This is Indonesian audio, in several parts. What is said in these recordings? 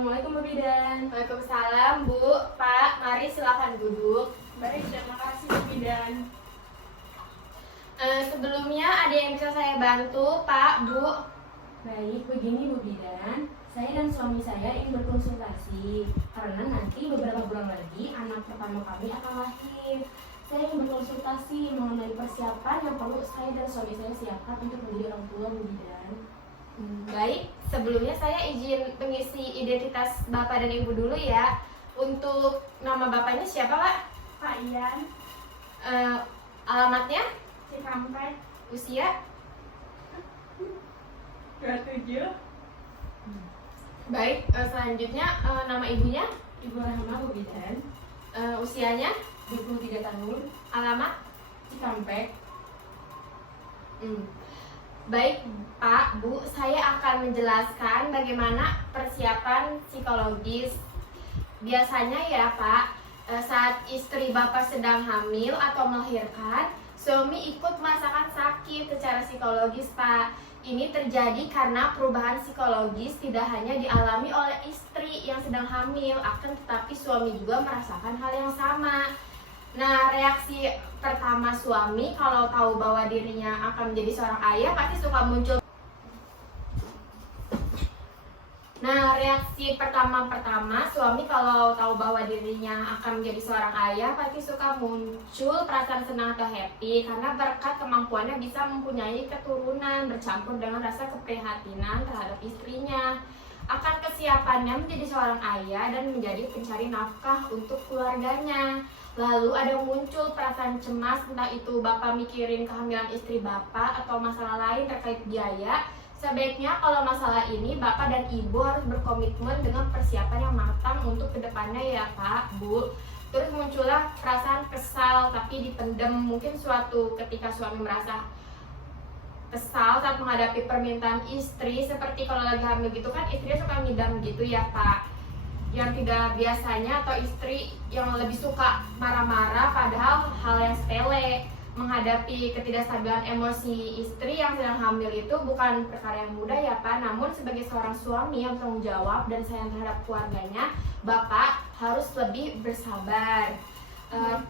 Assalamualaikum Bu Bidan. Waalaikumsalam Bu, Pak, mari silakan duduk. Baik, terima kasih Bu Bidan. Sebelumnya ada yang bisa saya bantu, Pak, Bu? Baik, begini Bu Bidan. Saya dan suami saya ingin berkonsultasi karena nanti beberapa bulan lagi anak pertama kami akan lahir. Saya ingin berkonsultasi mengenai persiapan yang perlu saya dan suami saya siapkan untuk menjadi orang tua Bu Bidan. Baik, sebelumnya saya izin mengisi identitas Bapak dan Ibu dulu ya. Untuk nama Bapaknya siapa, Pak? Pak Ian, Alamatnya? Cikampek, Usia? 27, Baik, selanjutnya nama ibunya? Ibu Rahma Bu Bidan, Usianya? 23 tahun, Alamat? Cikampek. Baik Pak, Bu, saya akan menjelaskan bagaimana persiapan psikologis. Biasanya ya Pak, saat istri Bapak sedang hamil atau melahirkan, suami ikut merasakan sakit secara psikologis Pak. Ini terjadi karena perubahan psikologis tidak hanya dialami oleh istri yang sedang hamil, akan tetapi suami juga merasakan hal yang sama. Nah, reaksi pertama suami kalau tahu bahwa dirinya akan menjadi seorang ayah pasti suka muncul. Nah, reaksi pertama suami kalau tahu bahwa dirinya akan menjadi seorang ayah pasti suka muncul perasaan senang atau happy karena berkat kemampuannya bisa mempunyai keturunan bercampur dengan rasa keprihatinan terhadap istrinya. Akan kesiapannya menjadi seorang ayah dan menjadi pencari nafkah untuk keluarganya. Lalu ada muncul perasaan cemas, entah itu Bapak mikirin kehamilan istri Bapak atau masalah lain terkait biaya. Sebaiknya kalau masalah ini Bapak dan Ibu harus berkomitmen dengan persiapan yang matang untuk kedepannya ya Pak, Bu. Terus muncullah perasaan kesal tapi dipendam. Mungkin suatu ketika suami merasa kesal saat menghadapi permintaan istri, seperti kalau lagi hamil gitu kan istrinya suka ngidam gitu ya Pak, yang tidak biasanya, atau istri yang lebih suka marah-marah padahal hal yang sepele. Menghadapi ketidakstabilan emosi istri yang sedang hamil itu bukan perkara yang mudah ya Pak, namun sebagai seorang suami yang bertanggung jawab dan sayang terhadap keluarganya, Bapak harus lebih bersabar.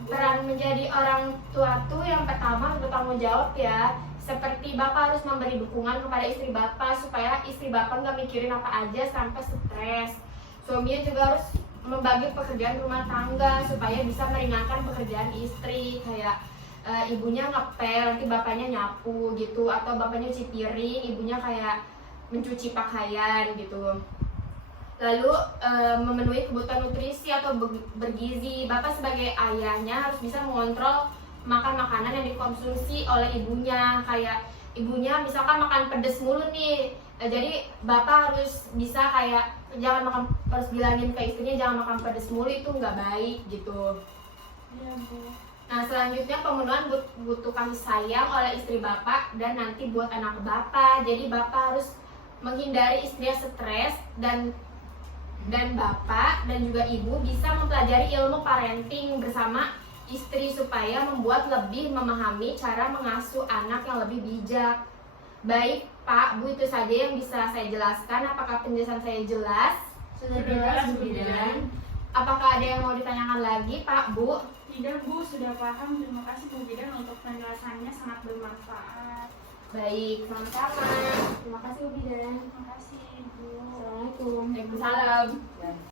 Peran menjadi orang tua tuh yang pertama harus bertanggung jawab ya. Seperti Bapak harus memberi dukungan kepada istri Bapak supaya istri Bapak nggak mikirin apa aja sampai stres. Suaminya juga harus membagi pekerjaan rumah tangga supaya bisa meringankan pekerjaan istri, kayak ibunya ngepel, nanti bapaknya nyapu gitu, atau bapaknya cuci piring, ibunya kayak mencuci pakaian gitu. Lalu memenuhi kebutuhan nutrisi atau bergizi. Bapak sebagai ayahnya harus bisa mengontrol makan makanan yang dikonsumsi oleh ibunya. Kayak ibunya misalkan makan pedas mulu nih, jadi Bapak harus bisa kayak jangan makan, harus bilangin ke istrinya jangan makan pedas mulu, itu nggak baik gitu. Iya Bu. Nah, selanjutnya pemenuhan butuh kasih sayang oleh istri Bapak dan nanti buat anak Bapak. Jadi Bapak harus menghindari istrinya stres, dan Bapak dan juga Ibu bisa mempelajari ilmu parenting bersama istri supaya membuat lebih memahami cara mengasuh anak yang lebih bijak. Baik Pak, Bu, itu saja yang bisa saya jelaskan. Apakah penjelasan saya jelas? Sudah jelas Bu Bidan. Apakah ada yang mau ditanyakan lagi Pak, Bu? Tidak Bu, sudah paham. Terima kasih Bu Bidan untuk penjelasannya, sangat bermanfaat. Baik, sama-sama. Terima kasih Bu Bidan. Terima kasih Bu. Assalamualaikum. Waalaikumsalam.